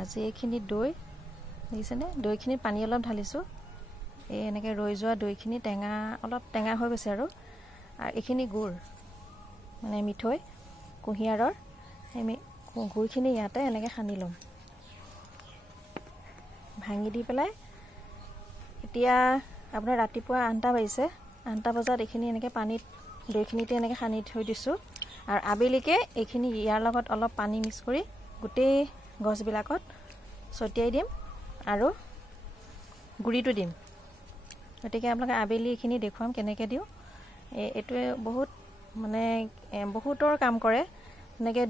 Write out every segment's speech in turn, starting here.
আজি এইখিনি দৈ দেখিছেনে, দৈখিনি পানী অলপ ঢালিছোঁ। এই এনেকৈ ৰৈ যোৱা দৈখিনি অলপ টেঙা হৈ গৈছে আৰু এইখিনি গুড় মানে মিঠৈ কুঁহিয়াৰৰ সেই গুড়খিনি ইয়াতে এনেকৈ সানি ল'ম, ভাঙি দি পেলাই। এতিয়া আপোনাৰ ৰাতিপুৱা 8টা বাজিছে, 8টা বজাত এইখিনি এনেকৈ পানীত দৈখিনিতে এনেকৈ সানি থৈ দিছোঁ। আৰু আবেলিকে এইখিনি ইয়াৰ লগত অলপ পানী মিক্স কৰি গোটেই গছবিলাকত ছটিয়াই দিম আৰু গুড়িটো দিম। গতিকে আপোনালোকে আবেলি এইখিনি দেখুৱাম কেনেকৈ দিওঁ। এইটোৱে বহুতৰ কাম কৰে। এনেকৈ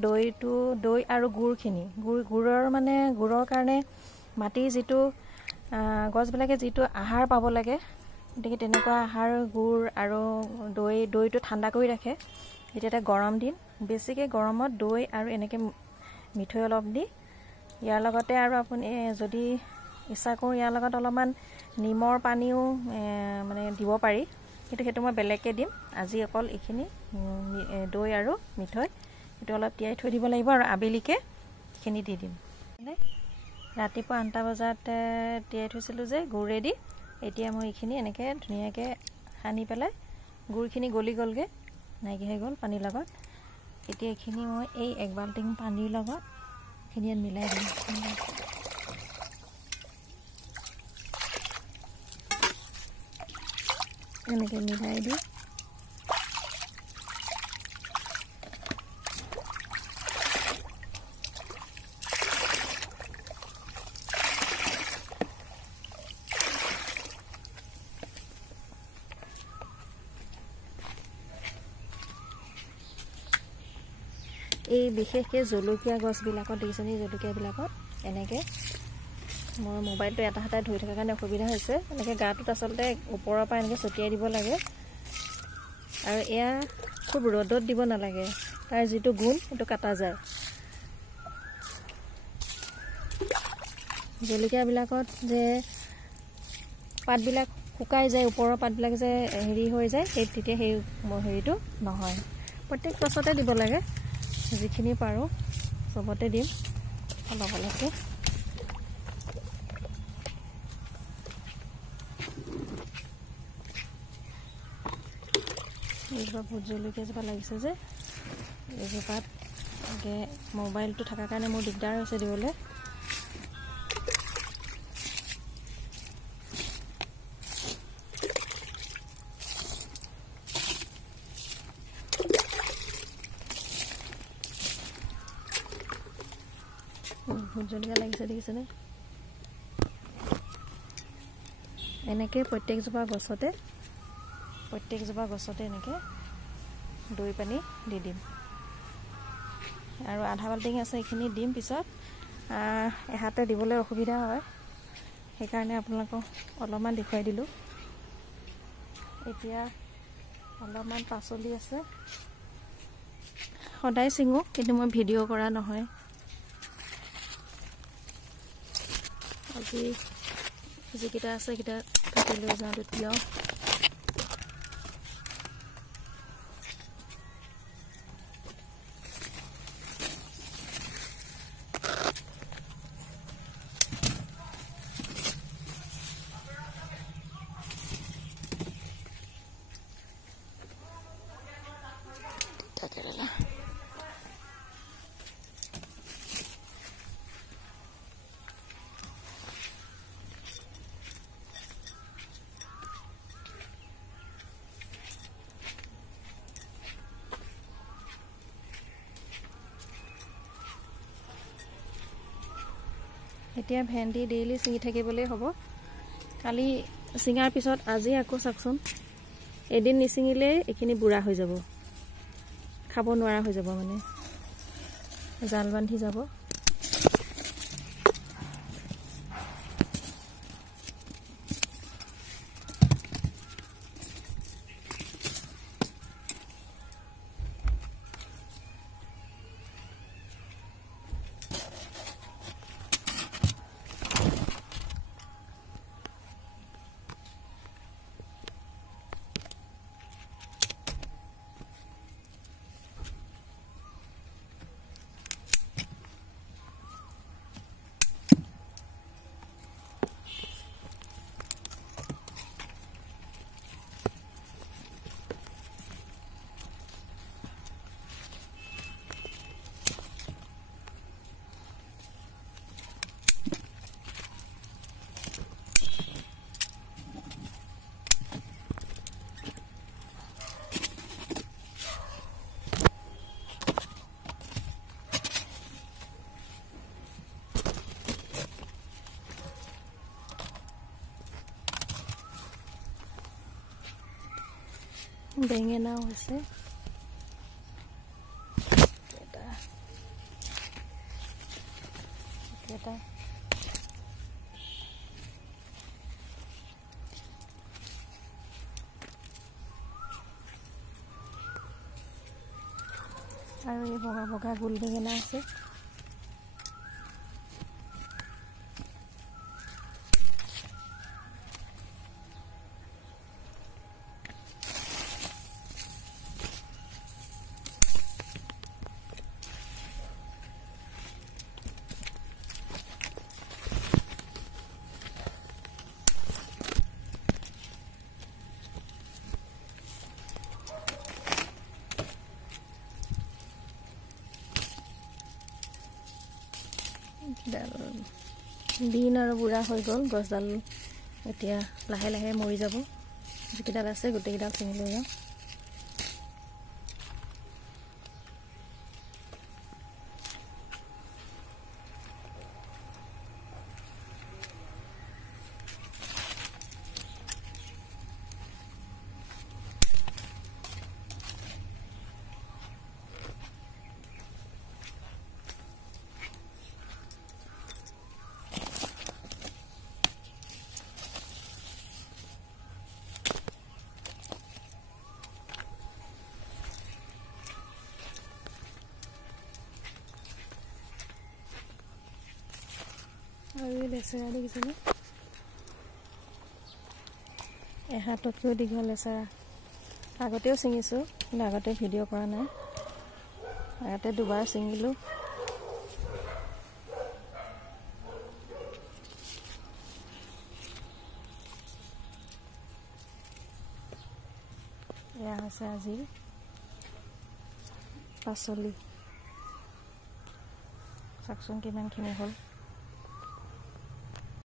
দৈ আৰু গুড়খিনি গুড়ৰ কাৰণে মাটিৰ যিটো গছবিলাকে যিটো আহাৰ পাব লাগে, গতিকে তেনেকুৱা আহাৰ গুড় আৰু দৈটো ঠাণ্ডা কৰি ৰাখে। এতিয়া গৰম দিন, বেছিকৈ গৰমত দৈ আৰু এনেকৈ মিঠৈ অলপ দি ইয়াৰ লগতে আৰু আপুনি যদি ইচ্ছা কৰোঁ ইয়াৰ লগত অলপমান নিমৰ পানীও দিব পাৰি, কিন্তু সেইটো মই বেলেগকৈ দিম। আজি অকল এইখিনি দৈ আৰু মিঠৈ সেইটো অলপ তিয়াই থৈ দিব লাগিব আৰু আবেলিকে এইখিনি দি দিম। ৰাতিপুৱা 8টা বজাত তিয়াই থৈছিলোঁ যে গুড়েদি, এতিয়া মই এইখিনি এনেকৈ ধুনীয়াকৈ সানি পেলাই গুড়খিনি গলি গ'লগৈ, নাইকিয়া হৈ গ'ল পানীৰ লগত। এতিয়া এইখিনি মই এই 1 বাল্টিং পানীৰ লগত এইখিনি ইয়াত মিলাই দিম। এনেকৈ মিলাই দিওঁ। এই বিশেষকৈ জলকীয়া গছবিলাকত দেখিছেনে, জলকীয়াবিলাকত এনেকৈ মই মোবাইলটো এটা হাতে ধৰি থকাৰ কাৰণে অসুবিধা হৈছে। এনেকৈ গাটোত আচলতে ওপৰৰ পৰা এনেকৈ ছটিয়াই দিব লাগে আৰু এয়া খুব ৰ'দত দিব নালাগে, তাৰ যিটো গুণ সেইটো কাটা যায়। জলকীয়াবিলাকত যে পাতবিলাক শুকাই যায়, ওপৰৰ পাতবিলাক যে হৈ যায়, তেতিয়া সেই হেৰিটো নহয়। প্ৰত্যেক গছতে দিব লাগে, যিখিনি পাৰোঁ চবতে দিম অলপ অলপকৈ। এইজোপা ভোট জলকীয়াজোপা লাগিছে যে, এইজোপাত এনেকৈ মোবাইলটো থকাৰ কাৰণে মোৰ দিগদাৰ হৈছে দিবলৈ। ভোট জলকীয়া লাগিছে দেখিছেনে। এনেকৈ প্ৰত্যেকজোপা গছতে এনেকৈ দৈ পানী দি দিম আৰু আধা বাল্টিং আছে, এইখিনি দিম পিছত। এহাতে দিবলৈ অসুবিধা হয়, সেইকাৰণে আপোনালোকক অলপমান দেখুৱাই দিলোঁ। এতিয়া অলপমান পাচলি আছে, সদায় ছিঙো কিন্তু মই ভিডিঅ' কৰা নহয়। আজি যিকেইটা আছে সেইকেইটা কাটি লৈ যাওঁ। তিয়ঁহ কেৰেলা এতিয়া ভেন্দি ডেইলি ছিঙি থাকিবলৈ হ'ব। কালি ছিঙাৰ পিছত আজি আকৌ চাওকচোন, এদিন নিছিঙিলেই এইখিনি বুঢ়া হৈ যাব, খাব নোৱাৰা হৈ যাব, মানে জাল বান্ধি যাব। বেঙেনাও হৈছে এটা আৰু এই বগা বগা গোল বেঙেনা আছে বিন আৰু বুঢ়া হৈ গ'ল গছডাল এতিয়া লাহে লাহে মৰি যাব যিকেইডাল আছে গোটেইকেইডাল ছিঙি লৈ যাওঁ আৰু এই লেচেৰা দেখিছেনে এহাততকৈ দীঘল লেচেৰা আগতেও ছিঙিছোঁ কিন্তু আগতে ভিডিঅ' কৰা নাই আগতে দুবাৰ ছিঙিলোঁ এয়া হৈছে আজিৰ পাচলি চাওকচোন কিমানখিনি হ'ল